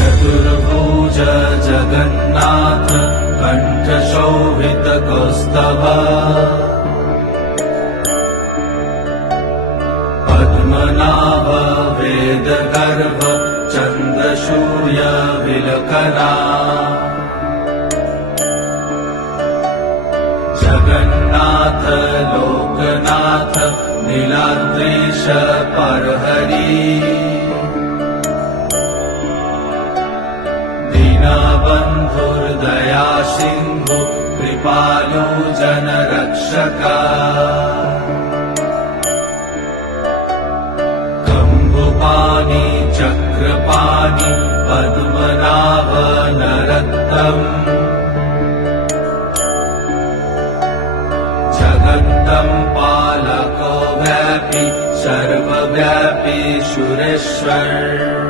चतुर्भुज जगन्नाथ कण्ठशोभितकौस्तभ पद्मनाभ वेदगर्भ चन्द्रसूर्य विलकना जगन्नाथ लोकनाथ नीलाद्रीश परहरि दीनबन्धुर्दया सिन्धु कृपालु जनरक्षका कम्बुपाणि चक्रपाणि पद्मनाभ नरत्तम् जगन्तं पालको व्यापी सर्वव्यापी सुरेश्वर